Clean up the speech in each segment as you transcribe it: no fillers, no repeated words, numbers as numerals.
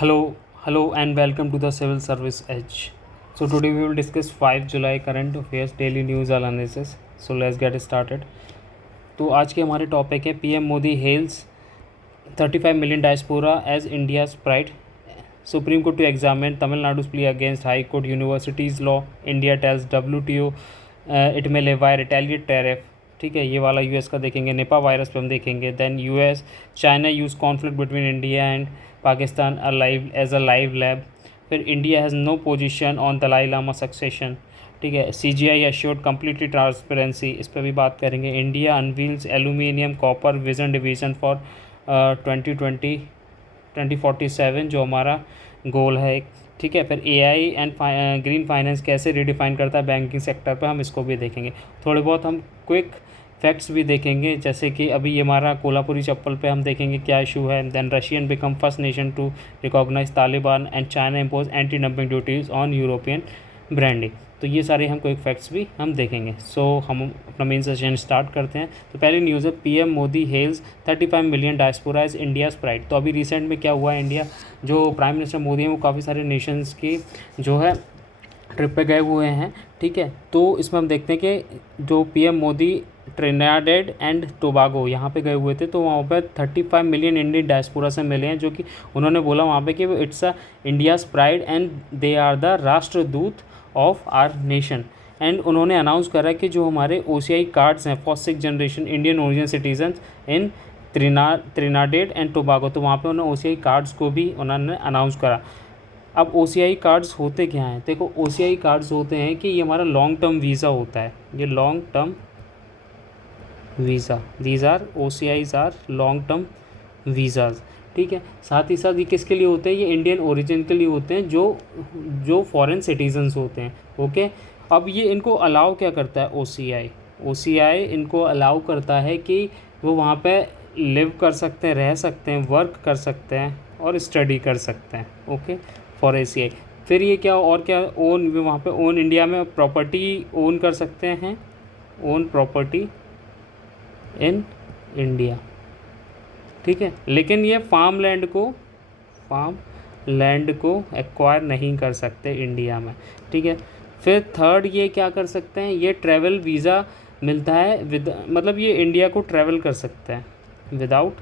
Hello, and welcome to the Civil Service Edge. So today we will discuss 5 July current affairs daily news analysis. So let's get started. तो आज के हमारे topic है PM Modi hails 35 million diaspora as India's pride. Supreme Court to examine Tamil Nadu's plea against High Court University's law. India tells WTO it may levy retaliate tariff. ठीक है, ये वाला US का देखेंगे. निपा वायरस पे हम देखेंगे. Then US China use conflict between India and Pakistan alive as a live lab. फिर India has no position on Dalai Lama succession. ठीक है, CGI एश्योर्ड कम्प्लीटली ट्रांसपेरेंसी, इस पर भी बात करेंगे. India unveils aluminium copper vision division for 2047 जो हमारा गोल है. ठीक है, फिर AI एंड ग्रीन फाइनेंस कैसे रिडिफाइन करता है बैंकिंग सेक्टर पे, हम इसको भी देखेंगे. थोड़े बहुत हम क्विक फैक्ट्स भी देखेंगे, जैसे कि अभी ये हमारा कोल्हापुरी चप्पल पे हम देखेंगे क्या इशू है. Then Russian become first nation to recognise Taliban and China impose anti dumping duties on European branding. तो ये सारे हम क्विक फैक्ट्स भी हम देखेंगे. सो हम अपना मेन सेशन स्टार्ट करते हैं. तो पहली न्यूज़ है PM Modi hails 35 million diaspora as India's pride. तो अभी रिसेंट में क्या हुआ है, इंडिया जो प्राइम मिनिस्टर मोदी हैं वो काफ़ी सारे नेशंस की जो है ट्रिप पे गए हुए हैं. ठीक है, तो इसमें हम देखते हैं कि जो PM Modi Trinidad and Tobago यहाँ पे गए हुए थे, तो वहाँ पे 35 मिलियन इंडियन डायस्पोरा से मिले हैं, जो कि उन्होंने बोला वहाँ पे कि it's a India's pride and they are the राष्ट्रदूत ऑफ आर नेशन. एंड उन्होंने अनाउंस करा कि जो हमारे OCI कार्ड्स हैं फॉर 6th generation Indian origin citizen in Trinidad and Tobago, तो वहाँ पे उन्होंने OCI कार्ड्स को भी उन्होंने अनाउंस करा. अब OCI कार्ड्स होते क्या हैं? देखो, OCI कार्ड्स होते हैं कि ये हमारा लॉन्ग टर्म वीज़ा होता है. ये long term visa, these are OCIs are long term visas. ठीक है, साथ ही साथ ये किसके लिए होते हैं? ये इंडियन ओरिजिन के लिए होते हैं जो फॉरेन सिटीजन्स होते हैं. ओके, अब ये इनको अलाउ क्या करता है OCI इनको अलाउ करता है कि वो वहाँ पे लिव कर सकते हैं, रह सकते हैं, वर्क कर सकते हैं और स्टडी कर सकते हैं. Okay, for ACI. फिर ये क्या और क्या ओन वहाँ पे ओन इंडिया में प्रॉपर्टी ओन कर सकते हैं, ओन प्रॉपर्टी इन इंडिया. ठीक है, लेकिन ये फार्म लैंड को एक्वायर नहीं कर सकते इंडिया में. ठीक है, फिर थर्ड ये क्या कर सकते हैं, ये ट्रैवल वीज़ा मिलता है मतलब ये इंडिया को ट्रैवल कर सकते हैं विदाउट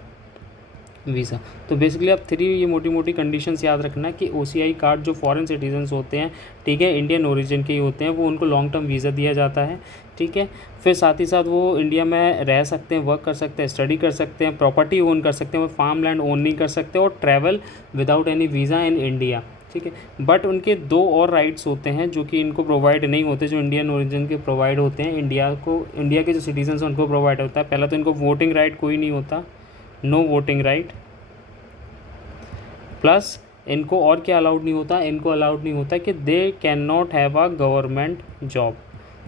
वीज़ा. तो बेसिकली आप 3 ये मोटी मोटी कंडीशंस याद रखना कि OCI कार्ड जो फॉरेन सिटीजन्स होते हैं, ठीक है, इंडियन ओरिजिन के ही होते हैं, वो उनको लॉन्ग टर्म वीज़ा दिया जाता है. ठीक है, फिर साथ ही साथ वो इंडिया में रह सकते हैं, वर्क कर सकते हैं, स्टडी कर सकते हैं, प्रॉपर्टी ओन कर सकते हैं, वो फार्म लैंड ओन नहीं कर सकते, और travel without any visa in India. ठीक है, बट उनके 2 और राइट्स होते हैं जो कि इनको प्रोवाइड नहीं होते, जो इंडियन ओरिजिन के प्रोवाइड होते हैं. इंडिया के जो सिटीजन्स हैं उनको प्रोवाइड होता है. पहला तो इनको वोटिंग राइट कोई नहीं होता, नो वोटिंग राइट. प्लस इनको और क्या अलाउड नहीं होता, इनको अलाउड नहीं होता कि they can not have a government job.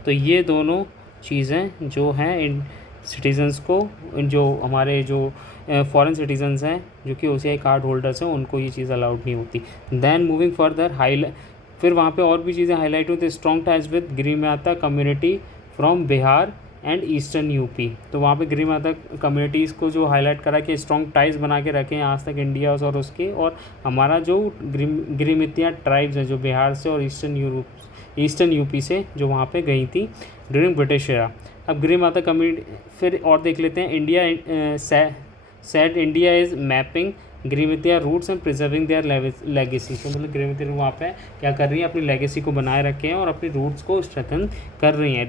तो ये दोनों चीज़ें जो हैं इन सिटीजन्स को, जो हमारे जो फॉरेन सिटीजन्स हैं जो कि OCI कार्ड होल्डर्स हैं, उनको ये चीज़ अलाउड नहीं होती. देन मूविंग फर्दर फिर वहाँ पे और भी चीज़ें हाईलाइट होती है. स्ट्रॉन्ग टाइज विद गृहमाता community from Bihar and eastern UP. तो वहाँ पे गृहमाता कम्युनिटीज़ को जो हाईलाइट करा कि स्ट्रॉन्ग टाइज बना के रखें आज तक इंडिया और उसके, और हमारा जो गृहमितियाँ ट्राइब्स हैं जो बिहार से और ईस्टर्न यूपी से जो वहाँ पे गई थी ड्यूरिंग ब्रिटिश एरा. अब गृहमाता कम्युनिटी फिर और देख लेते हैं. India said India is mapping Girmitiya roots and preserving their legacy. तो मतलब गृहमितिया वहाँ पे क्या कर रही हैं, अपनी लेगेसी को बनाए रखे हैं और अपनी रूट्स को स्ट्रेंथन कर रही हैं.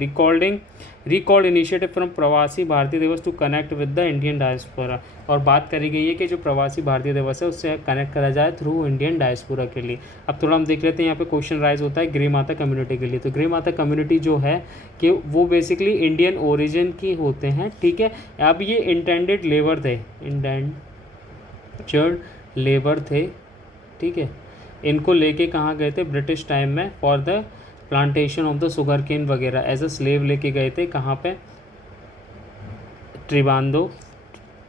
Recalled initiative from Pravasi Bharatiya Divas to connect with the Indian diaspora. और बात करी गई है कि जो प्रवासी भारतीय दिवस है उससे कनेक्ट करा जाए थ्रू इंडियन डायस्पोरा के लिए. अब थोड़ा हम देख लेते हैं, यहाँ पे क्वेश्चन राइज होता है गृहमाता कम्युनिटी के लिए. तो गृहमाता कम्युनिटी जो है कि वो बेसिकली इंडियन ओरिजिन की होते हैं. ठीक है, अब ये इंटेंडेड लेबर थे. ठीक है, इनको लेके कहाँ गए थे ब्रिटिश टाइम में for the plantation of the sugar cane वगैरह. एज अ स्लेव लेके गए थे कहाँ पे,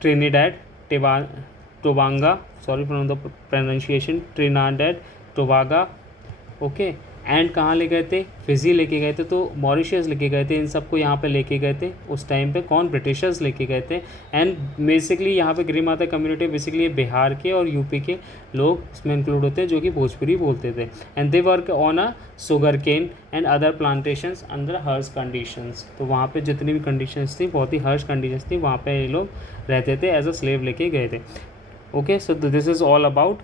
Trinidad Tobago, sorry for the pronunciation, Trinidad Tobago. Okay, and कहाँ ले गए थे, फिजी लेके गए थे, तो मॉरिशस लेके गए थे, इन सबको यहाँ पे लेके गए थे उस टाइम पे, कौन, ब्रिटिशर्स लेके गए थे। एंड बेसिकली यहाँ पे गिरी माता कम्युनिटी बेसिकली बिहार के और यूपी के लोग इसमें इंक्लूड होते हैं जो कि भोजपुरी बोलते थे। And they work on a sugar cane and other plantations under harsh conditions. तो वहाँ पे जितनी भी कंडीशंस थी, बहुत ही हर्श कंडीशंस थी, वहाँ पे ये लोग रहते थे, एज अ स्लेव लेके गए थे। Okay, so this is all about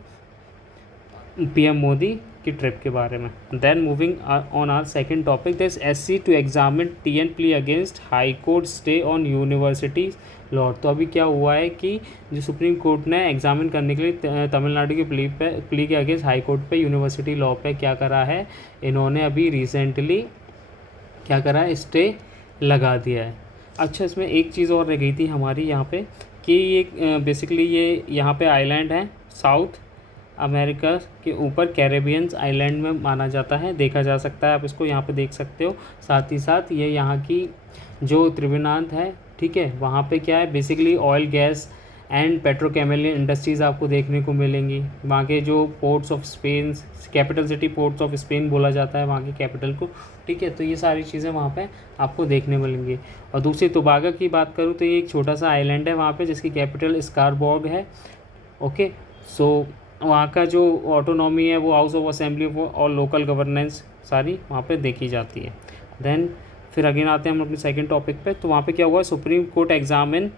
PM Modi की ट्रिप के बारे में। Then moving on our second topic, this SC to examine TN plea against high court stay on universities law. तो अभी क्या हुआ है कि जो सुप्रीम कोर्ट ने एग्जामिन करने के लिए तमिलनाडु की प्ली के अगेंस्ट हाई कोर्ट पे यूनिवर्सिटी लॉ पे क्या करा है, इन्होंने अभी रिसेंटली क्या करा है, स्टे लगा दिया है। अच्छा, इसमें एक चीज़ और रह गई थी हमारी यहाँ पे कि ये बेसिकली ये यहाँ पे आइलैंड है साउथ अमेरिका के ऊपर, कैरेबियंस आइलैंड में माना जाता है, देखा जा सकता है, आप इसको यहाँ पे देख सकते हो। साथ ही साथ ये यहाँ की जो त्रिवेणांत है, ठीक है, वहाँ पे क्या है, basically oil gas and petrochemical industries आपको देखने को मिलेंगी। वहाँ के जो ports of Spain, capital city ports of Spain बोला जाता है वहाँ की कैपिटल को, ठीक है, तो ये सारी चीज़ें वहाँ पे आपको देखने मिलेंगी। और दूसरी टोबागो की बात करूँ तो ये एक छोटा सा आइलैंड है वहाँ पे, जिसकी कैपिटल स्कारबोर्ग है। ओके, सो वहाँ का जो ऑटोनॉमी है वो हाउस ऑफ असेंबली और लोकल गवर्नेंस सारी वहाँ पे देखी जाती है। देन फिर अगेन आते हैं हम अपने सेकंड टॉपिक पे। तो वहाँ पे क्या हुआ, supreme court examine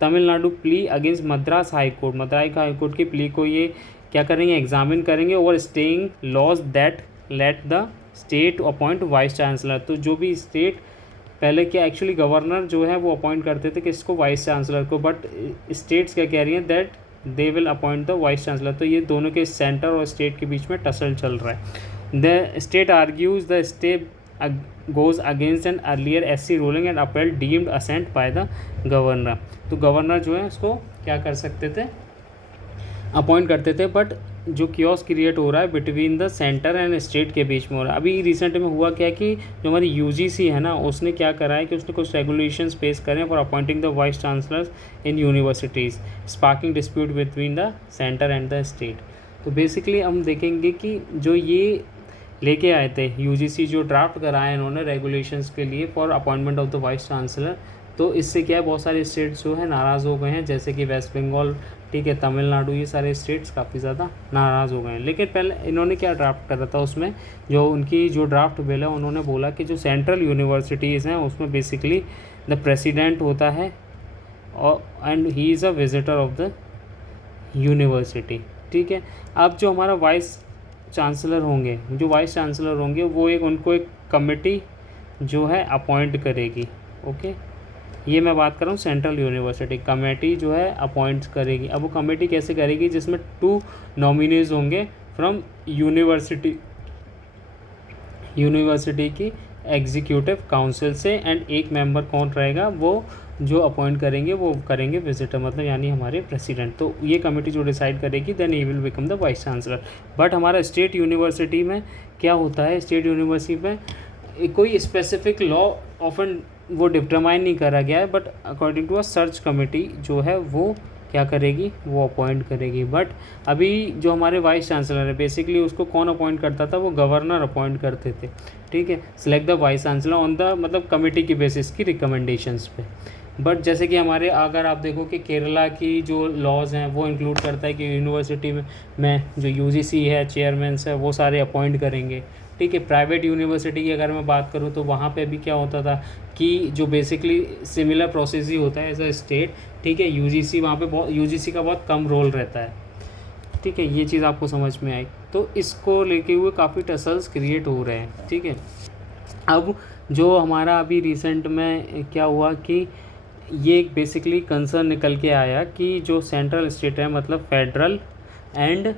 Tamil Nadu plea against Madras high court. Madras high court की प्ली को ये क्या करेंगे, एग्जामिन करेंगे over staying laws that let the state appoint vice chancellor. तो जो भी स्टेट पहले क्या एक्चुअली गवर्नर जो है वो अपॉइंट करते थे किसको, वाइस चांसलर को, बट स्टेट्स क्या कह रही हैं that they will appoint the vice chancellor. तो ये दोनों के सेंटर और स्टेट के बीच में टसल चल रहा है। The state argues the stay goes against an earlier SC ruling and appeal deemed assent by the governor. तो गवर्नर जो है उसको क्या कर सकते थे, अपॉइंट करते थे, बट जो क्योस क्रिएट हो रहा है between the centre and state के बीच में हो रहा है। अभी रिसेंट में हुआ क्या कि जो हमारी यूजीसी है ना, उसने क्या करा है कि उसने कुछ रेगुलेशंस पेश करें for appointing the vice chancellors in universities, sparking dispute between the centre and the state. तो बेसिकली हम देखेंगे कि जो ये लेके आए थे यूजीसी, जो ड्राफ्ट कराए इन्होंने रेगुलेशंस के लिए for appointment of the vice chancellor, तो इससे क्या है, बहुत सारे स्टेट्स जो है नाराज़ हो गए हैं, जैसे कि वेस्ट बंगाल, ठीक है, तमिलनाडु, ये सारे स्टेट्स काफ़ी ज़्यादा नाराज़ हो गए हैं। लेकिन पहले इन्होंने क्या ड्राफ्ट करा था, उसमें जो उनकी जो ड्राफ्ट बिल है, उन्होंने बोला कि जो सेंट्रल यूनिवर्सिटीज़ हैं उसमें बेसिकली द प्रेसिडेंट होता है और and he is a visitor of the university, ठीक है। अब जो हमारा वाइस चांसलर होंगे, जो वाइस चांसलर होंगे वो उनको एक कमेटी जो है अपॉइंट करेगी। ओके, ये मैं बात कर रहा हूँ सेंट्रल यूनिवर्सिटी कमेटी जो है अपॉइंट करेगी। अब वो कमेटी कैसे करेगी, जिसमें 2 नॉमिनीज होंगे फ्रॉम यूनिवर्सिटी की एग्जीक्यूटिव काउंसिल से, एंड एक मेंबर कौन रहेगा, वो जो अपॉइंट करेंगे वो करेंगे विजिटर, मतलब यानी हमारे प्रेसिडेंट। तो ये कमेटी जो डिसाइड करेगी then he will become the vice chancellor. But हमारा स्टेट यूनिवर्सिटी में क्या होता है, स्टेट यूनिवर्सिटी में कोई स्पेसिफिक लॉ ऑफन वो डिटरमाइन नहीं करा गया है, but according to a search committee जो है वो क्या करेगी, वो अपॉइंट करेगी। बट अभी जो हमारे वाइस चांसलर है बेसिकली उसको कौन अपॉइंट करता था, वो गवर्नर अपॉइंट करते थे, ठीक है, select the vice chancellor on the मतलब कमेटी की बेसिस की रिकमेंडेशंस पे। बट जैसे कि हमारे अगर आप देखो कि केरला की जो लॉज हैं वो इंक्लूड करता है कि यूनिवर्सिटी में जो यूजीसी है, चेयरमैन्स है, वो सारे अपॉइंट करेंगे, ठीक है। प्राइवेट यूनिवर्सिटी की अगर मैं बात करूँ तो वहाँ पे भी क्या होता था कि जो बेसिकली सिमिलर प्रोसेस ही होता है एज अ स्टेट, ठीक है। यूजीसी वहाँ पे बहुत, यूजीसी का बहुत कम रोल रहता है, ठीक है, ये चीज़ आपको समझ में आई। तो इसको लेके हुए काफ़ी टसल्स क्रिएट हो रहे हैं, ठीक है। अब जो हमारा अभी रिसेंट में क्या हुआ कि ये बेसिकली कंसर्न निकल के आया कि जो सेंट्रल स्टेट है, मतलब federal and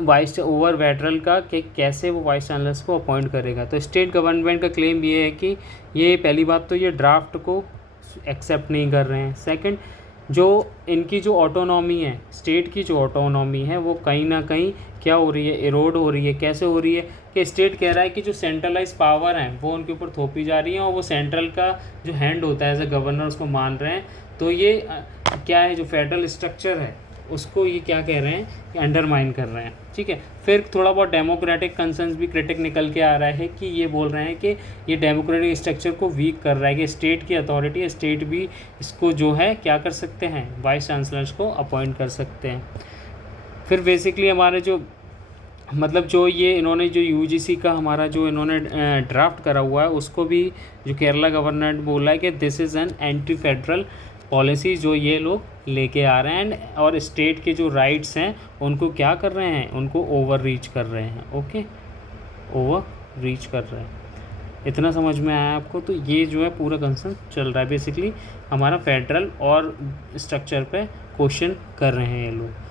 vice over federal का, कि कैसे वो वाइस चांसलर्स को अपॉइंट करेगा। तो स्टेट गवर्नमेंट का क्लेम ये है कि ये पहली बात तो ये ड्राफ्ट को एक्सेप्ट नहीं कर रहे हैं। सेकंड, जो इनकी जो ऑटोनॉमी है, स्टेट की जो ऑटोनॉमी है, वो कहीं ना कहीं क्या हो रही है, इरोड हो रही है। कैसे हो रही है कि स्टेट कह रहा है कि जो सेंट्रलाइज पावर है वो उनके ऊपर थोपी जा रही है, और वो सेंट्रल का जो हैंड होता है एज अ गवर्नर उसको मान रहे हैं। तो ये क्या है, जो फेडरल स्ट्रक्चर है उसको ये क्या कह रहे हैं कि अंडरमाइन कर रहे हैं, ठीक है। फिर थोड़ा बहुत डेमोक्रेटिक कंसर्न्स भी क्रिटिक निकल के आ रहा है कि ये बोल रहे हैं कि ये डेमोक्रेटिक स्ट्रक्चर को वीक कर रहा है, कि स्टेट की अथॉरिटी, स्टेट भी इसको जो है क्या कर सकते हैं, वाइस चांसलर्स को अपॉइंट कर सकते हैं। फिर बेसिकली हमारे जो मतलब जो ये इन्होंने जो यूजीसी का हमारा जो इन्होंने ड्राफ्ट करा हुआ है, उसको भी जो केरला गवर्नमेंट बोला है कि this is an anti federal policy जो ये लोग लेके आ रहे हैं, और स्टेट के जो राइट्स हैं उनको क्या कर रहे हैं, उनको ओवर रीच कर रहे हैं। ओके, ओवर रीच कर रहे हैं। इतना समझ में आया आपको? तो ये जो है पूरा कंसर्न चल रहा है, बेसिकली हमारा फेडरल और स्ट्रक्चर पे क्वेश्चन कर रहे हैं ये लोग।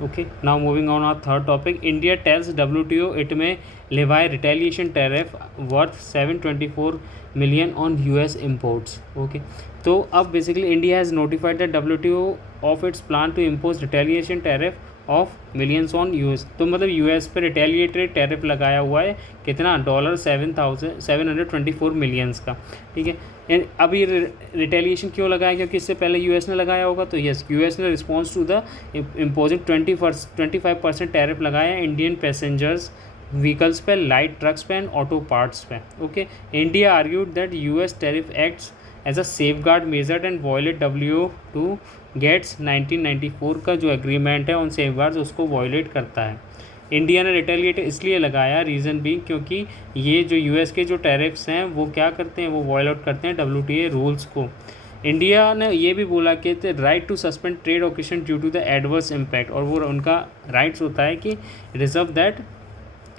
Okay, now moving on our third topic. India tells WTO it may levy retaliation tariff worth 724 million on US imports. Okay, तो अब basically India has notified the WTO of its plan to impose retaliation tariff of millions on US. तो मतलब US पे retaliatory tariff लगाया हुआ है कितना, $724 millions का, ठीक है। अब ये रिटेलिएशन क्यों लगाया, क्योंकि इससे पहले यूएस ने लगाया होगा। तो यस, यूएस ने response to the imposing 25% tariff लगाया इंडियन पैसेंजर्स व्हीकल्स पे, लाइट ट्रक्स पे एंड ऑटो पार्ट्स पे। Okay, India argued that US tariff acts as a safeguard measure and violate WTO गेट्स 1994 का जो एग्रीमेंट है उन सेफ गार्ड्स उसको वॉयलेट करता है। इंडिया ने रिटेलिएट इसलिए लगाया, रीज़न भी क्योंकि ये जो यूएस के जो टैरिफ्स हैं वो क्या करते हैं, वो वॉयलेट करते हैं WTO रूल्स को। इंडिया ने ये भी बोला कि right to suspend trade occasion due to the adverse impact, और वो उनका राइट्स होता है कि रिजर्व दैट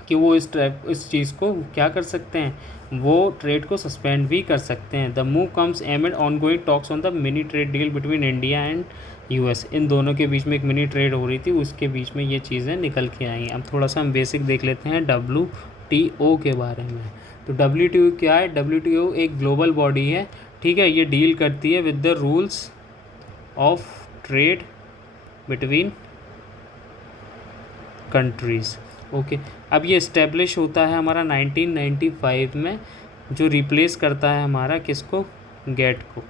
कि वो इस चीज़ को क्या कर सकते हैं, वो ट्रेड को सस्पेंड भी कर सकते हैं। The move comes amid ongoing talks on the mini trade deal between India and US. इन दोनों के बीच में एक मिनी ट्रेड हो रही थी, उसके बीच में ये चीज़ें निकल के आई हैं। अब थोड़ा सा हम बेसिक देख लेते हैं WTO के बारे में। तो WTO क्या है? WTO एक ग्लोबल बॉडी है, ठीक है। ये डील करती है with the rules of trade between countries. Okay, अब ये इस्टेब्लिश होता है हमारा 1995 में, जो रिप्लेस करता है हमारा किसको, गेट को।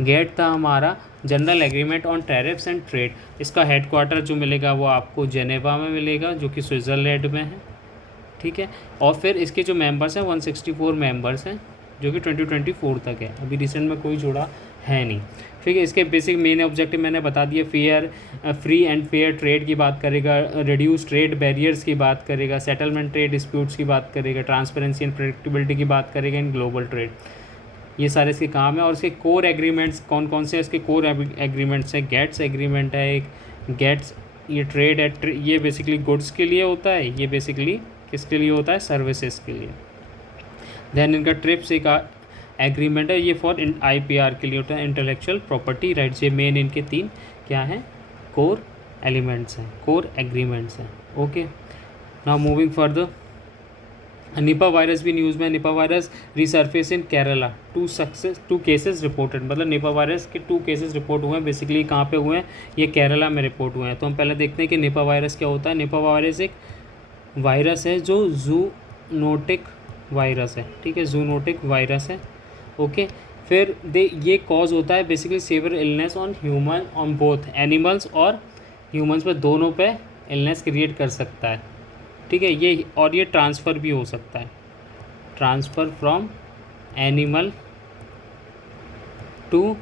गेट था हमारा general agreement on tariffs and trade. इसका हेडक्वार्टर जो मिलेगा वो आपको जेनेवा में मिलेगा, जो कि स्विट्ज़रलैंड में है, ठीक है। और फिर इसके जो मेंबर्स हैं 164 मेंबर्स हैं, जो कि 2024 तक है, अभी रिसेंट में कोई जुड़ा है नहीं, ठीक है। इसके बेसिक मेन ऑब्जेक्टिव मैंने बता दिया, फ्री एंड फेयर ट्रेड की बात करेगा, रिड्यूस ट्रेड बैरियर्स की बात करेगा, सेटलमेंट ट्रेड डिस्प्यूट्स की बात करेगा, ट्रांसपेरेंसी एंड प्रेडिक्टेबिलिटी की बात करेगा इन ग्लोबल ट्रेड। ये सारे इसके काम है। और इसके कोर एग्रीमेंट्स कौन कौन से हैं? इसके कोर एग्रीमेंट्स हैं, गेट्स एग्रीमेंट है एक, गेट्स ये ट्रेड है, ये बेसिकली गुड्स के लिए होता है, ये बेसिकली किसके लिए होता है, सर्विसेज के लिए। देन इनका ट्रिप्स एक एग्रीमेंट है, ये फॉर IPR के लिए होता है, इंटेलेक्चुअल प्रॉपर्टी राइट्स। ये मेन इनके 3 क्या हैं, कोर एलिमेंट्स हैं, कोर एग्रीमेंट्स हैं। Okay, now moving further, Nipah virus भी न्यूज़ में। निपा वायरस रिसर्फेस इन केरला, 2 केसेस रिपोर्टेड, मतलब निपा वायरस के 2 केसेस रिपोर्ट हुए हैं। बेसिकली कहाँ पे हुए हैं, ये केरला में रिपोर्ट हुए हैं। तो हम पहले देखते हैं कि निपा वायरस क्या होता है। निपा वायरस एक वायरस है जो जूनोटिक वायरस है, ठीक है, जूनोटिक वायरस है। ओके, फिर ये कॉज होता है basically severe illness on human, on both animals और ह्यूमंस पे, दोनों पे इलनेस क्रिएट कर सकता है, ठीक है। ये ट्रांसफ़र भी हो सकता है, transfer from animal to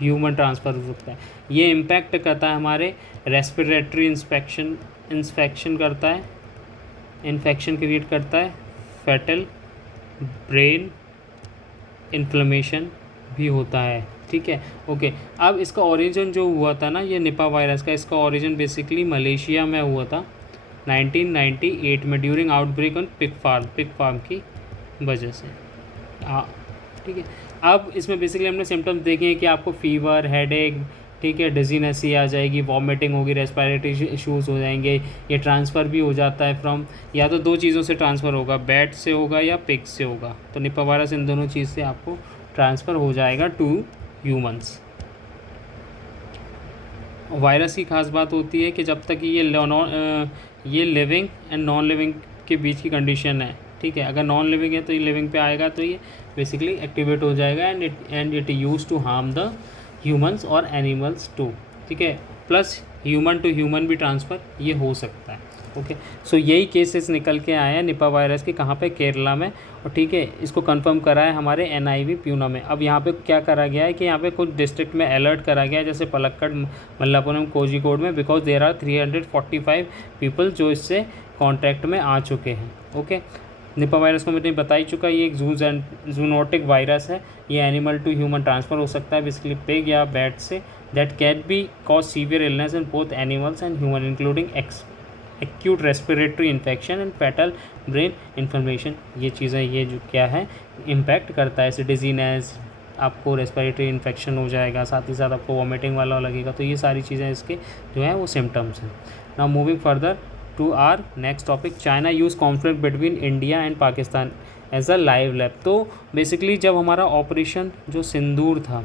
human transfer हो सकता है। ये इम्पैक्ट करता है हमारे रेस्पिरेटरी इंस्पेक्शन करता है, इन्फेक्शन क्रिएट करता है, फैटल ब्रेन इन्फ्लेमेशन भी होता है, ठीक है। ओके, अब इसका ओरिजिन जो हुआ था ना, ये निपा वायरस का, इसका ओरिजिन बेसिकली मलेशिया में हुआ था 1998 में, during outbreak on pig farm की वजह से, ठीक है। अब इसमें बेसिकली हमने सिम्टम्स देखे हैं कि आपको फीवर, हेडेक, ठीक है, डिजीनेस ही आ जाएगी, वॉमिटिंग होगी, रेस्पिरेटरी इशूज़ हो जाएंगे। ये ट्रांसफ़र भी हो जाता है फ्रॉम, या तो 2 चीज़ों से ट्रांसफ़र होगा, बैट से होगा या पिग से होगा। तो निपा वायरस इन दोनों चीज़ से आपको ट्रांसफ़र हो जाएगा टू ह्यूमंस। वायरस की खास बात होती है कि जब तक ये लिविंग एंड नॉन लिविंग के बीच की कंडीशन है, ठीक है। अगर नॉन लिविंग है तो ये लिविंग पे आएगा, तो ये बेसिकली एक्टिवेट हो जाएगा and it use to harm the humans और एनिमल्स टू, ठीक है। प्लस ह्यूमन टू ह्यूमन भी ट्रांसफ़र ये हो सकता है। ओके, सो यही केसेस निकल के आए हैं निपा वायरस के, कहाँ पे, केरला में। और ठीक है, इसको कंफर्म करा है हमारे NIV प्यूना में। अब यहाँ पे क्या करा गया है कि यहाँ पे कुछ डिस्ट्रिक्ट में अलर्ट करा गया है, जैसे पलक्कड़, मल्लापुरम, कोझिकोड में, बिकॉज देर आर 345 पीपल जो इससे कॉन्टैक्ट में आ चुके हैं। ओके, निपा वायरस को मैंने बता ही चुका, ये एक जूनोटिक वायरस है। ये एनिमल टू ह्यूमन ट्रांसफ़र हो सकता है, बेसिकली पिग या बैट से, that can be cause severe illness in both animals and human, including acute respiratory infection and fatal brain inflammation. ये चीज़ें, ये जो क्या है, इम्पैक्ट करता है। ऐसे डिजीनेस, आपको रेस्पिरेटरी इन्फेक्शन हो जाएगा, साथ ही साथ आपको वॉमिटिंग वाला लगेगा। तो ये सारी चीज़ें इसके जो है वो सिम्टम्स हैं। Now moving further to our next topic, China use conflict between India and Pakistan as a live lab. तो बेसिकली जब हमारा ऑपरेशन जो सिंदूर था,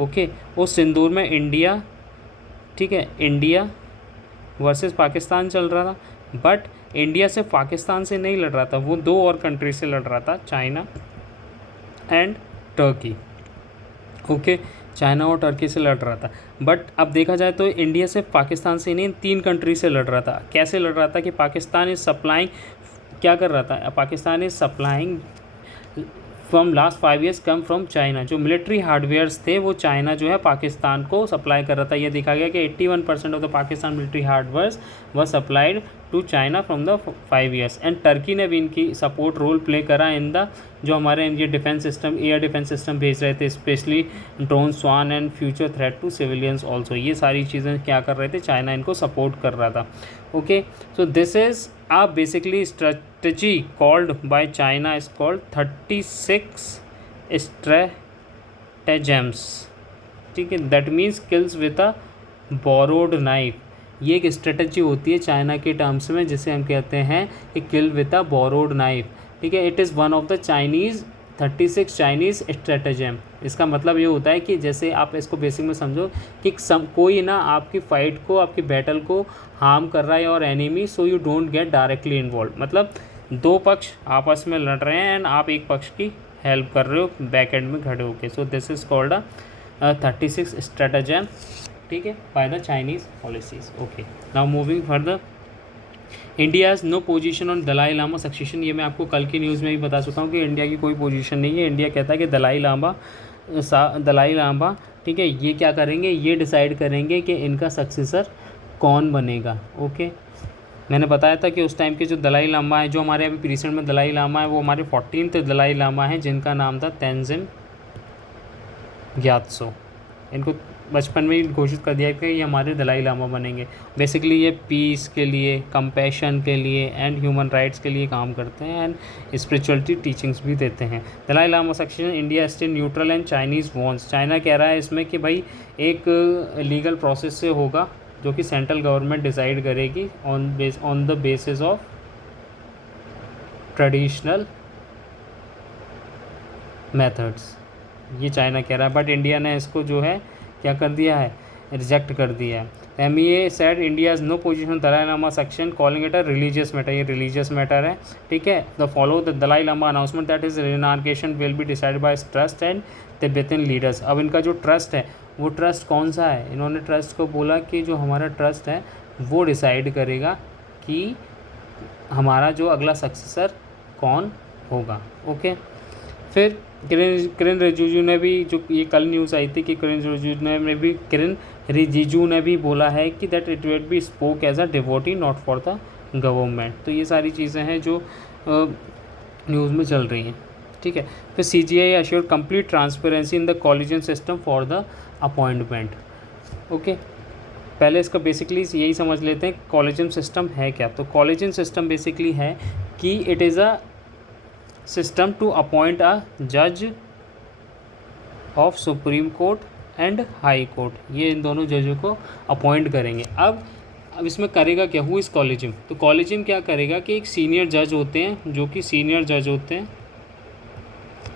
ओके, उस सिंदूर में इंडिया, ठीक है, इंडिया वर्सेस पाकिस्तान चल रहा था, बट इंडिया से पाकिस्तान से नहीं लड़ रहा था, वो 2 और कंट्री से लड़ रहा था, China and Turkey. Okay, China और टर्की से लड़ रहा था। बट अब देखा जाए तो इंडिया से पाकिस्तान से नहीं, 3 कंट्री से लड़ रहा था। कैसे लड़ रहा था कि पाकिस्तान इज़ सप्लाइंग, क्या कर रहा था, Pakistan is supplying from last 5 years come from China. जो मिलिट्री हार्डवेयर्स थे वो चाइना जो है पाकिस्तान को सप्लाई कर रहा था। ये देखा गया कि 81% of the Pakistan military hardwares were supplied to China from the 5 years। And Turkey ने भी इनकी सपोर्ट रोल प्ले करा इन द, जो हमारे ये defence system, air defence system भेज रहे थे, specially drone, swarm and future threat to civilians also. ये सारी चीज़ें क्या कर रहे थे, चाइना इनको सपोर्ट कर रहा था। Okay, so this is basically strategy called by China is called 36 stratagems, ठीक है, that means kills with a borrowed knife। ये एक स्ट्रेटजी होती है चाइना के टर्म्स में, जिसे हम कहते हैं कि kill with a borrowed knife, ठीक है। It is one of the Chinese 36 Chinese stratagem. इसका मतलब ये होता है कि जैसे आप इसको बेसिक में समझो कि कोई ना आपकी फ़ाइट को, आपकी बैटल को हार्म कर रहा है और enemy, so you don't get directly involve. मतलब 2 पक्ष आपस में लड़ रहे हैं एंड आप एक पक्ष की हेल्प कर रहे हो बैक एंड में खड़े होके। So this is called a 36 stratagem, ठीक है, by the Chinese policies. Okay, now moving further, India has no position on Dalai Lama succession. ये मैं आपको कल की न्यूज़ में भी बता चुका हूँ कि इंडिया की कोई पोजीशन नहीं है। इंडिया कहता है कि दलाई लामा, ठीक है, ये क्या करेंगे, ये डिसाइड करेंगे कि इनका सक्सेसर कौन बनेगा। ओके, मैंने बताया था कि उस टाइम के जो दलाई लामा है, जो हमारे अभी रिसेंट में दलाई लामा है, वो हमारे 14th दलाई लामा है, जिनका नाम था तेंजिन ग्यात्सो। इनको बचपन में ही घोषित कर दिया कि ये हमारे दलाई लामा बनेंगे। बेसिकली ये पीस के लिए, कंपैशन के लिए एंड ह्यूमन राइट्स के लिए काम करते हैं एंड स्पिरिचुअलिटी टीचिंग्स भी देते हैं। Dalai Lama succession, India still neutral and Chinese wants. China कह रहा है इसमें कि भाई एक लीगल प्रोसेस से होगा, जो कि सेंट्रल गवर्नमेंट डिसाइड करेगी on the basis of traditional methods. ये चाइना कह रहा है, बट इंडिया ने इसको जो है क्या कर दिया है, रिजेक्ट कर दिया है। MEA said India is no position Dalai Lama section, calling it a religious matter. ये रिलीजियस मैटर है, ठीक है। The follow the Dalai Lama announcement that is reincarnation will be decided by trust and Tibetan leaders. अब इनका जो trust है, वो trust कौन सा है, इन्होंने ट्रस्ट को बोला कि जो हमारा ट्रस्ट है वो डिसाइड करेगा कि हमारा जो अगला सक्सेसर कौन होगा। ओके, फिर किरेन रिजिजू ने भी, जो ये कल न्यूज़ आई थी कि किरेन रिजिजू ने भी बोला है कि that it will be spoke as a devotee not for the government. तो ये सारी चीज़ें हैं जो न्यूज़ में चल रही हैं, ठीक है। फिर CGI assure complete transparency in the collegian system for the appointment. Okay, पहले इसका बेसिकली यही समझ लेते हैं कॉलेजियन सिस्टम है क्या। तो कॉलेजियन सिस्टम बेसिकली है कि it is a system to appoint a जज of supreme court and high court. ये इन दोनों जजों को अपॉइंट करेंगे। अब इसमें करेगा क्या, हु इस कॉलेजियम। तो कॉलेजियम क्या करेगा कि एक सीनियर जज होते हैं, जो कि सीनियर जज होते हैं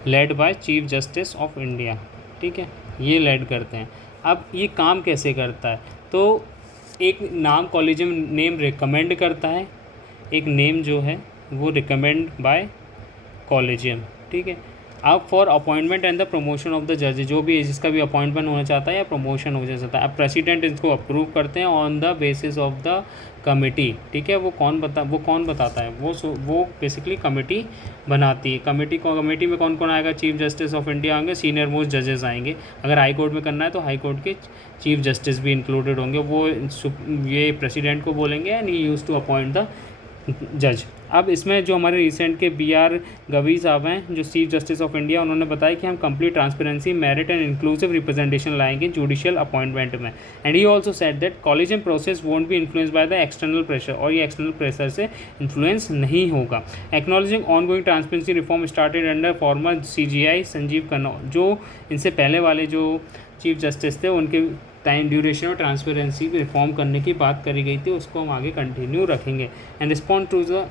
led by chief justice of India, ठीक है, ये लेड करते हैं। अब ये काम कैसे करता है, तो एक नाम कॉलेजियम नेम रिकमेंड करता है, एक नेम जो है वो रिकमेंड बाय कॉलेजियम, ठीक है। अब for appointment and the promotion of the जज, जो भी जिसका भी अपॉइंटमेंट होना चाहता है या प्रमोशन होना चाहता है, अब प्रेसिडेंट इसको अप्रूव करते हैं on the basis of the committee. ठीक है, वो कौन बताता है, वो बेसिकली कमिटी बनाती है। कमिटी में कौन कौन आएगा, चीफ जस्टिस ऑफ इंडिया आएंगे, सीनियर मोस्ट जजेस आएंगे। अगर हाई कोर्ट में करना है तो हाई कोर्ट के चीफ जस्टिस भी इंक्लूडेड होंगे, वो ये प्रेसिडेंट को बोलेंगे and he use to appoint the जज। अब इसमें जो हमारे रिसेंट के BR गवी साहब हैं, जो चीफ जस्टिस ऑफ इंडिया, उन्होंने बताया कि हम complete transparency, merit and inclusive representation लाएंगे जुडिशियल अपॉइंटमेंट में। And he also said that collegium process won't be influence by the external pressure, और ये एक्सटर्नल प्रेशर से इन्फ्लुएंस नहीं होगा। Acknowledging on going transparency reform started under farmer CGI Sanjeev Khanna, जो इनसे पहले वाले जो चीफ जस्टिस थे उनके टाइम ड्यूरेशन और ट्रांसपेरेंसी रिफॉर्म करने की बात करी गई थी, उसको हम आगे कंटिन्यू रखेंगे। And respond to the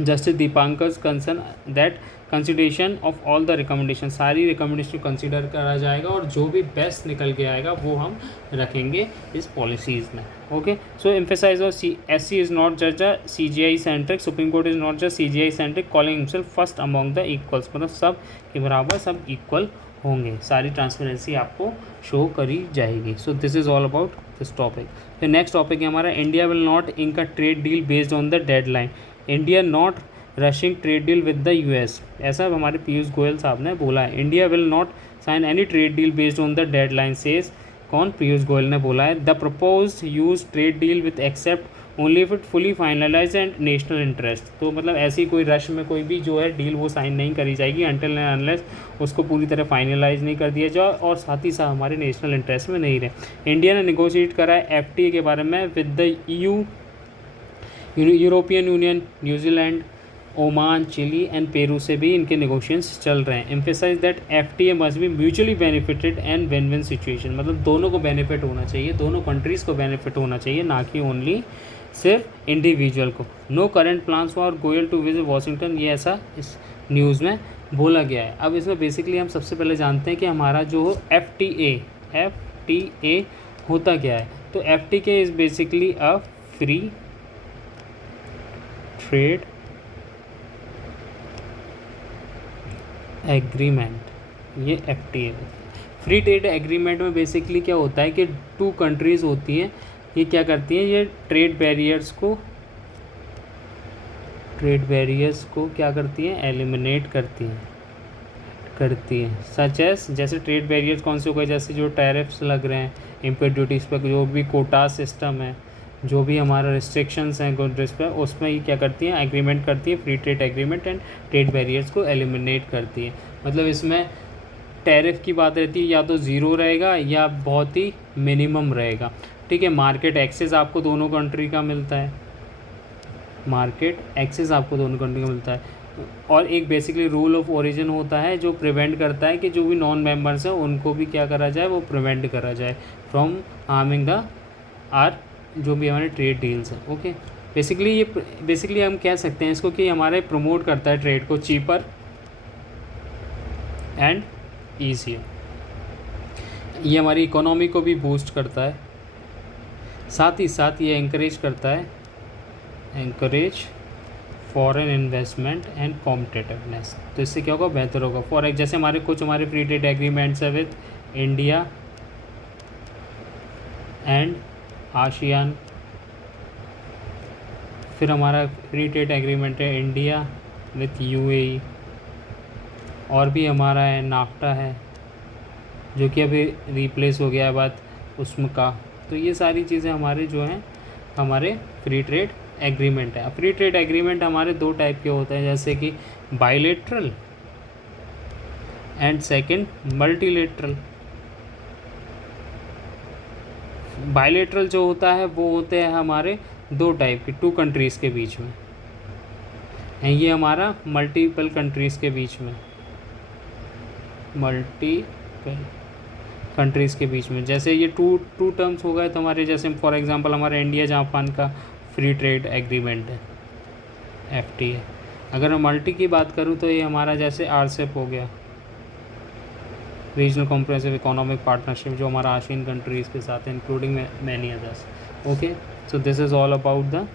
justice Dipankar's concern that consideration of all the recommendation, सारी रिकमेंडेशन कंसिडर करा जाएगा और जो भी बेस्ट निकल के आएगा वो हम रखेंगे इस पॉलिसीज़ में। ओके, सो एम्फेसाइज और SC is not just a CGI centric, supreme court is not just CGI centric, calling himself first among the equals, मतलब सब के बराबर, सब इक्वल होंगे, सारी ट्रांसपेरेंसी आपको शो करी जाएगी। So this is all about this topic. फिर नेक्स्ट टॉपिक है हमारा, India will not ink a trade deal based on the deadline, India not rushing trade deal with the US, ऐसा हमारे पीयूष गोयल साहब ने बोला है। India will not sign any trade deal based on the deadline says, कौन, पीयूष गोयल ने बोला है। The proposed US trade deal with except only if it fully finalise and national interest, तो मतलब ऐसी कोई रश में कोई भी जो है डील वो साइन नहीं करी जाएगी अनटिल एंड अनलेस उसको पूरी तरह फाइनलाइज नहीं कर दिया जाए और साथ ही साथ हमारे नेशनल इंटरेस्ट में नहीं रहे। इंडिया ने निगोशिएट करा है FTA के बारे में with the EU, European Union, New Zealand, Oman, Chile and Peru से भी इनके नेगोशिएशंस चल रहे हैं। Emphasise that FTA must be mutually benefited and win win situation, मतलब दोनों को बेनिफिट होना चाहिए, दोनों कंट्रीज़ को बेनिफिट होना चाहिए, ना कि ओनली सिर्फ इंडिविजुअल को। No current plans for Goyal to visit Washington, ये ऐसा इस न्यूज़ में बोला गया है। अब इसमें बेसिकली हम सबसे पहले जानते हैं कि हमारा जो FTA होता क्या है। तो FTA is basically a free trade agreement, ये FTA फ्री ट्रेड एग्रीमेंट में बेसिकली क्या होता है कि 2 कंट्रीज़ होती हैं, ये क्या करती हैं, ये ट्रेड बैरियर्स को क्या करती हैं, एलिमिनेट करती हैं सच एस, जैसे ट्रेड बैरियर्स कौन से हो गए, जैसे जो टैरिफ्स लग रहे हैं इम्पोर्ट ड्यूटीज़ पर, जो भी कोटा सिस्टम है, जो भी हमारा रिस्ट्रिक्शंस हैं गुड्स पर, उसमें ये क्या करती हैं, एग्रीमेंट करती है, free trade agreement, and trade barriers को एलिमिनेट करती है। मतलब इसमें टैरिफ की बात रहती है, या तो ज़ीरो रहेगा या बहुत ही मिनिमम रहेगा। ठीक है, मार्केट एक्सेस आपको दोनों कंट्री का मिलता है, और एक बेसिकली रूल ऑफ ओरिजिन होता है जो प्रिवेंट करता है कि जो भी नॉन मेंबर्स हैं उनको भी क्या करा जाए, वो प्रिवेंट करा जाए फ्रॉम हार्मिंग द आर जो भी हमारे ट्रेड डील्स हैं। ओके, बेसिकली हम कह सकते हैं इसको कि हमारे प्रमोट करता है ट्रेड को चीपर एंड ईजियर, ये हमारी इकोनॉमी को भी बूस्ट करता है, साथ ही साथ ये एंकरेज करता है फॉरेन इन्वेस्टमेंट एंड कॉम्पिटिटिवनेस, तो इससे क्या होगा, बेहतर होगा। फॉर जैसे हमारे फ्री ट्रेड एग्रीमेंट्स है विद इंडिया एंड आसियान, फिर हमारा फ्री ट्रेड एग्रीमेंट है इंडिया विथ UAE, और भी हमारा है नाफ्टा है जो कि अभी रिप्लेस हो गया है बात उसमें का। तो ये सारी चीज़ें हमारे जो हैं हमारे फ्री ट्रेड एग्रीमेंट है। फ्री ट्रेड एग्रीमेंट हमारे 2 टाइप के होते हैं, जैसे कि bilateral and second multilateral. Bilateral जो होता है वो होते हैं हमारे 2 टाइप के, 2 कंट्रीज़ के बीच में, है ये हमारा मल्टीपल कंट्रीज़ के बीच में, जैसे ये टू टर्म्स हो गए तो हमारे, जैसे फॉर एग्जांपल हमारे इंडिया जापान का फ्री ट्रेड एग्रीमेंट है FTA। अगर मैं मल्टी की बात करूँ तो ये हमारा जैसे RCEP हो गया, रीजनल कॉम्प्रिहेंसिव इकोनॉमिक पार्टनरशिप, जो हमारा आसियान कंट्रीज़ के साथ है including many others. Okay, so this is all about the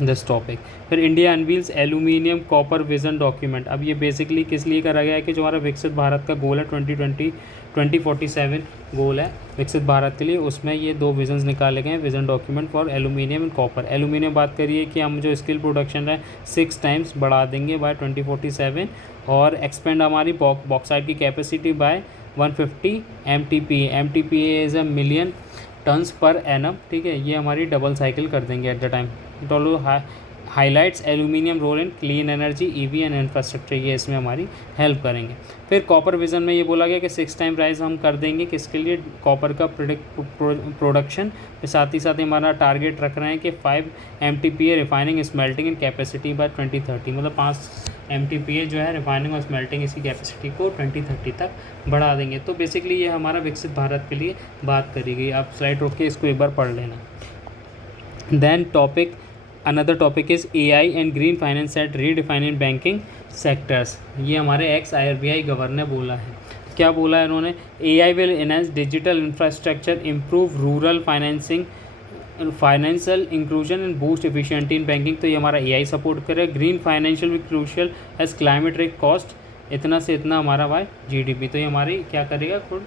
this topic. फिर India unveils aluminium copper vision document. अब ये बेसिकली किस लिए करा गया है कि जो हमारा विकसित भारत का गोल है 2047 गोल है विकसित भारत के लिए, उसमें ये 2 विजन्स निकाले गए हैं, vision document for aluminium and copper. Aluminium बात करिए कि हम जो स्किल प्रोडक्शन है 6 टाइम्स बढ़ा देंगे बाय 2047, और एक्सपेंड हमारी बॉक्साइट की capacity by 150 MTPA। MTPA is a million tons per annum, ठीक है, ये हमारी डबल साइकिल कर देंगे एट द टाइम। टोलो highlights aluminium role in clean energy EV and infrastructure, ये इसमें हमारी हेल्प करेंगे। फिर कॉपर विजन में ये बोला गया कि 6 टाइम राइज हम कर देंगे किसके लिए, कॉपर का प्रोडक्शन। साथ ही साथ हमारा टारगेट रख रहे हैं कि 5 MTPA refining smelting in capacity by 2030, मतलब 5 MTPA जो है रिफाइनिंग और स्मेल्टिंग इसकी कैपेसिटी को 2030 तक बढ़ा देंगे। तो बेसिकली ये हमारा विकसित भारत के लिए बात करी गई। आप स्लाइड रोक के इसको एक बार पढ़ लेना। Then topic another topic is AI and green finance at redefining banking sectors. ये हमारे एक्स RBI गवर्नर ने बोला है। क्या बोला है इन्होंने, AI will enhance digital infrastructure, improve rural financial inclusion and boost efficiency in banking. तो ये हमारा AI सपोर्ट करेगा। ग्रीन फाइनेंशियल भी crucial as climate risk cost इतना से इतना हमारा बाय GDP। तो ये हमारी क्या करेगा, खुद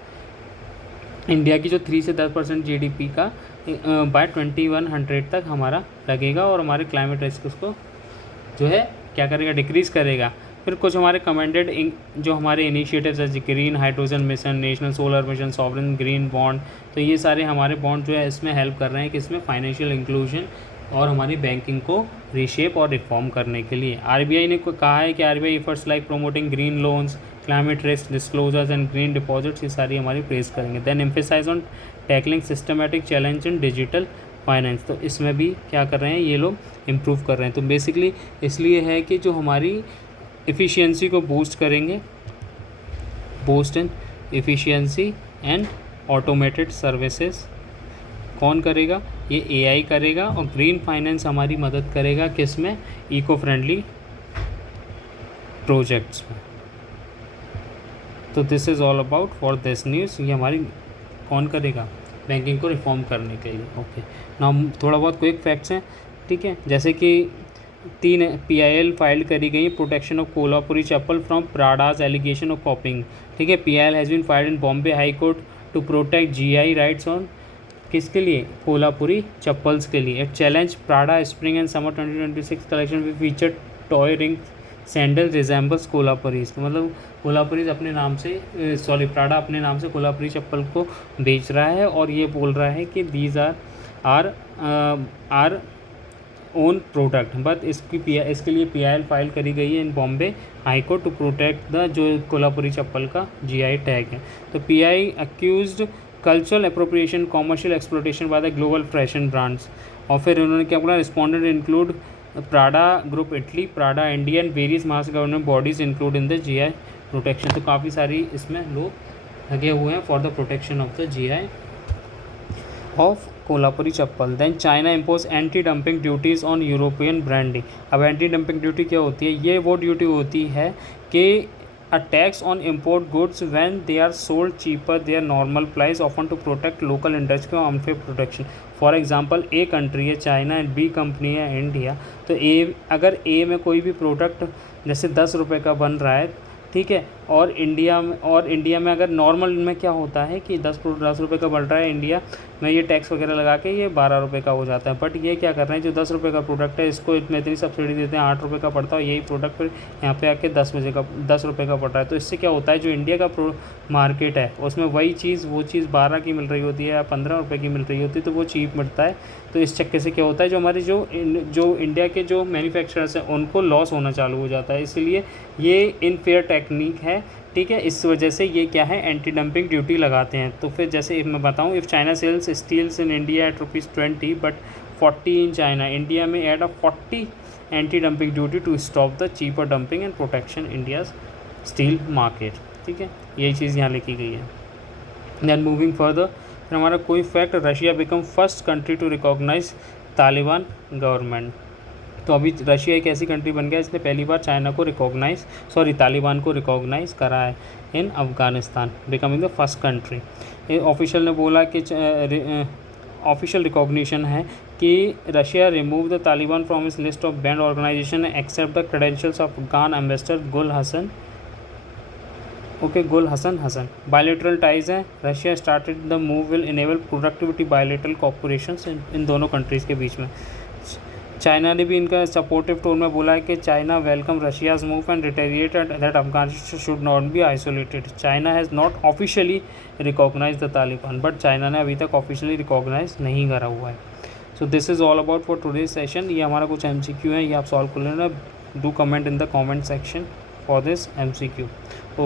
इंडिया की जो 3 से 10% GDP का बाय 2100 तक हमारा लगेगा, और हमारे क्लाइमेट रिस्क उसको जो है क्या करेगा, डिक्रीज़ करेगा। फिर कुछ हमारे कमेंडेड जो हमारे इनिशिएटिव्स है, green hydrogen mission, national solar mission, sovereign green bond, तो ये सारे हमारे बॉन्ड जो है इसमें हेल्प कर रहे हैं कि इसमें फाइनेंशियल इंक्लूजन और हमारी बैंकिंग को रीशेप और रिफॉर्म करने के लिए। RBI ने कहा है कि RBI efforts like promoting green loans, climate risk disclosures and green deposits, ये सारी हमारी प्रेस करेंगे। Then emphasise on tackling systematic challenge in digital finance, तो इसमें भी क्या कर रहे हैं ये लोग, इम्प्रूव कर रहे हैं। तो बेसिकली इसलिए है कि जो हमारी एफिशिएंसी को बूस्ट करेंगे, boost in efficiency and automated services कौन करेगा, ये AI करेगा। और ग्रीन फाइनेंस हमारी मदद करेगा किस में, इको फ्रेंडली प्रोजेक्ट्स में। तो this is all about for this news. ये हमारी कौन करेगा, बैंकिंग को रिफॉर्म करने के लिए। ओके, नाउ थोड़ा बहुत क्विक फैक्ट्स हैं, ठीक है, जैसे कि 3 PIL फाइल करी गई protection of Kolhapuri chappal from Prada's allegation of copying, ठीक है। PIL has been filed in Bombay high court to protect GI rights on किसके लिए, कोल्हापुरी चप्पल्स के लिए। Challenge Prada spring and summer 2026 collection with feature toe ring sandal resembles Kolhapuris, मतलब कोल्हापुरीज अपने नाम से प्राडा अपने नाम से कोल्हापुरी चप्पल को बेच रहा है, और ये बोल रहा है कि these are own product, but इसके लिए PIL फाइल करी गई है in Bombay high court to protect the जो कोल्हापुरी चप्पल का GI टैग है। तो PI accused cultural appropriation, commercial exploitation by the global fashion brands. और फिर उन्होंने क्या बोला, respondent include Prada group Italy, Prada India and various mass government bodies include in the GI protection. तो काफ़ी सारी इसमें लोग लगे हुए हैं for the protection of the GI of Kolhapuri chappal. Then China impose anti dumping duties on European branding. अब anti dumping duty क्या होती है, ये वो ड्यूटी होती है कि a tax on import goods when they are sold cheaper their normal price, often to protect local industry from unfair protection. For example A country है चाइना एंड B कंपनी है इंडिया, तो अगर A में कोई भी product जैसे 10 रुपये का बन रहा है, ठीक है, और इंडिया में अगर नॉर्मल में क्या होता है कि 10 रुपये का बढ़ रहा है, इंडिया में ये टैक्स वगैरह लगा के ये 12 रुपये का हो जाता है। बट ये क्या कर रहे हैं, जो 10 रुपये का प्रोडक्ट है इसको इतने इतनी सब्सिडी देते हैं, 8 रुपये का पड़ता है, यही प्रोडक्ट फिर यहाँ पे आके 10 रुपये का पड़ रहा है। तो इससे क्या होता है, जो इंडिया का मार्केट है उसमें वही चीज़ 12 की मिल रही होती है या 15 रुपये की मिल रही होती है, तो वो चीप मिलता है। तो इस चक्के से क्या होता है, जो हमारे जो इंडिया के जो मैन्युफैक्चरर्स हैं उनको लॉस होना चालू हो जाता है। इसलिए ये इनफेयर टेक्निक है, ठीक है, इस वजह से ये क्या है, एंटी डंपिंग ड्यूटी लगाते हैं। तो फिर जैसे मैं बताऊं, if China sells steels in India at ₹20 but 40 in China, India में add a 40 anti dumping duty to stop the cheaper dumping and protection India's steel market, ठीक है, यही चीज़ यहाँ लिखी गई है। देन मूविंग फर्दर, फिर हमारा कोई fact, Russia become first country to recognise Taliban government. तो अभी रशिया एक ऐसी कंट्री बन गया जिसने पहली बार तालिबान को रिकॉग्नाइज़ करा है in Afghanistan, becoming the first country. Official ने बोला कि ऑफिशियल रिकॉग्निशन है कि Russia remove the Taliban from its list of banned organisation except the credentials of Afghan ambassador Gul Hasan. Okay, Gul Hasan Hasan. Bilateral ties हैं, Russia started the move will enable productivity bilateral cooperation इन दोनों countries के बीच में। China ने भी इनका सपोर्टिव टोन में बोला है कि China welcome Russia's move and reiterated that Afghanistan should not be isolated. China has not officially recognise the Taliban, but China ने अभी तक ऑफिशियली रिकॉग्नाइज नहीं करा हुआ है। So this is all about for today's session. ये हमारा कुछ MCQ है, ये आप सॉल्व कर लेना। Do comment in the comment section for this MCQ.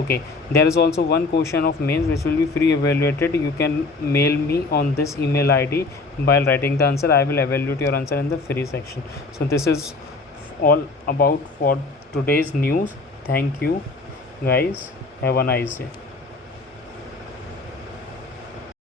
Okay, there is also one question of mains which will be free evaluated. You can mail me on this email ID while writing the answer. I will evaluate your answer in the free section. So this is all about for today's news. Thank you guys, have a nice day.